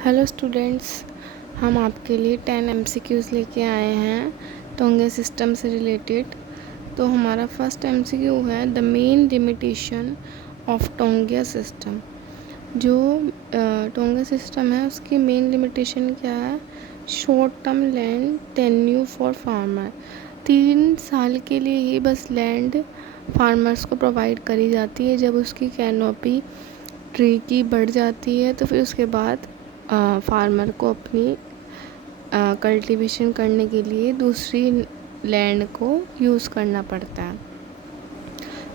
Hello students, हम आपके लिए 10 MCQs लेके आए हैं टोंगे सिस्टम से रिलेटेड। तो हमारा फर्स्ट MCQ है the main limitation of taungya system. जो टोंगा सिस्टम है उसकी मेन लिमिटेशन क्या है? Short term land tenure for farmer. 3 साल के लिए ही बस लैंड फार्मर्स को प्रोवाइड करी जाती है। जब उसकी कैनोपी ट्री की बढ़ जाती है तो फिर उसके बाद फार्मर को अपनी कल्टीवेशन करने के लिए दूसरी लैंड को यूज़ करना पड़ता है।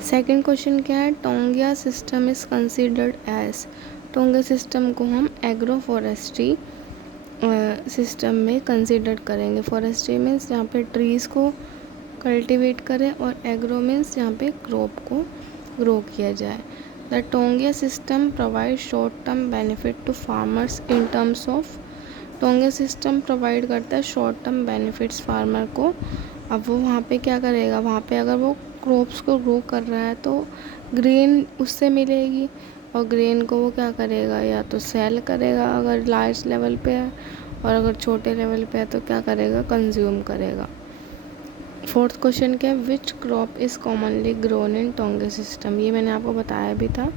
सेकंड क्वेश्चन क्या है? Taungya system is considered as. Taungya system को हम एग्रो फॉरेस्ट्री सिस्टम में कंसिडर करेंगे। फॉरेस्ट्री मीन्स जहाँ पे ट्रीज़ को कल्टीवेट करें और एग्रो मीन्स जहाँ पे क्रॉप को ग्रो किया जाए। The Tongia system provides short-term benefit to farmers in terms of Tongia system provide करता है शॉर्ट टर्म बेनिफिट्स फार्मर को। अब वो वहाँ पे क्या करेगा? वहाँ पे अगर वो क्रॉप्स को ग्रो कर रहा है तो ग्रेन उससे मिलेगी और ग्रेन को वो क्या करेगा? या तो सेल करेगा अगर लार्ज लेवल पे है, और अगर छोटे लेवल पे है तो क्या करेगा? कंज्यूम करेगा। फोर्थ क्वेश्चन क्या है? Which crop is commonly grown in taungya system. ये मैंने आपको बताया भी था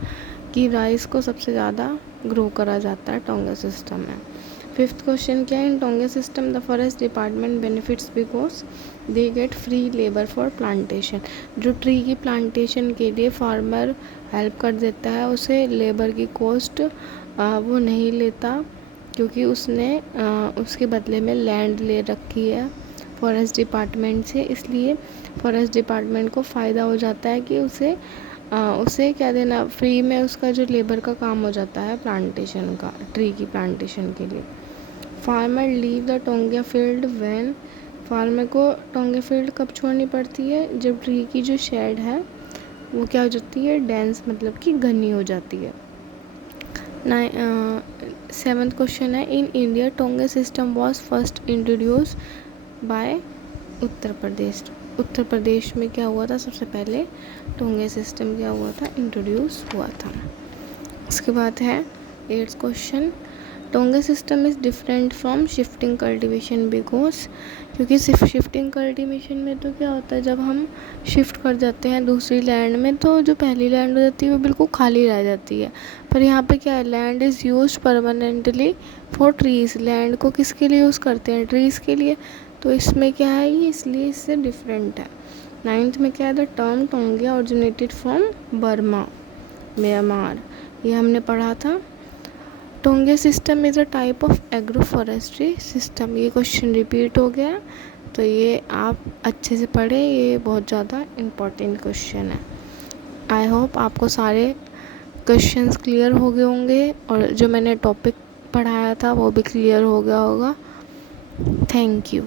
कि राइस को सबसे ज़्यादा ग्रो करा जाता है टोंगे सिस्टम में। फिफ्थ क्वेश्चन क्या है? In taungya system the forest department benefits because they get free labour for plantation. जो ट्री की प्लांटेशन के लिए फार्मर हेल्प कर देता है उसे लेबर की कॉस्ट वो नहीं लेता, क्योंकि उसने उसके बदले में लैंड ले रखी है फॉरेस्ट डिपार्टमेंट से। इसलिए फॉरेस्ट डिपार्टमेंट को फ़ायदा हो जाता है कि उसे क्या देना, फ्री में उसका जो लेबर का काम हो जाता है प्लांटेशन का, ट्री की प्लांटेशन के लिए। Farmer leave the taungya field when. Farmer को टोंगिया फील्ड कब छोड़नी पड़ती है? जब ट्री की जो शेड है वो क्या हो जाती है? डेंस, मतलब कि घनी हो जाती है। सेवन्थ क्वेश्चन है in India tonga system was first introduce by Uttar Pradesh. Uttar Pradesh में क्या हुआ था? सबसे पहले टोंगे सिस्टम क्या हुआ था? इंट्रोड्यूस हुआ था। उसके बाद है 8th question, tonga system is different from shifting cultivation because. क्योंकि शिफ्टिंग कल्टीवेशन में तो क्या होता है, जब हम शिफ्ट कर जाते हैं दूसरी लैंड में तो जो पहली लैंड हो जाती है वो बिल्कुल खाली रह जाती है। पर यहाँ पे क्या है? Land is use permanently for trees. Land को किसके लिए यूज़ करते हैं? ट्रीज़ के लिए। तो इसमें क्या है, ये इसलिए इससे डिफरेंट है। 9th में क्या है? The term taungya originated from Burma, Myanmar. ये हमने पढ़ा था। Taungya system is a type of agro forestry system. ये क्वेश्चन रिपीट हो गया, तो ये आप अच्छे से पढ़ें, ये बहुत ज़्यादा इम्पोर्टेंट क्वेश्चन है। आई होप आपको सारे क्वेश्चंस क्लियर हो गए होंगे और जो मैंने टॉपिक पढ़ाया था वो भी क्लियर हो गया होगा। Thank you.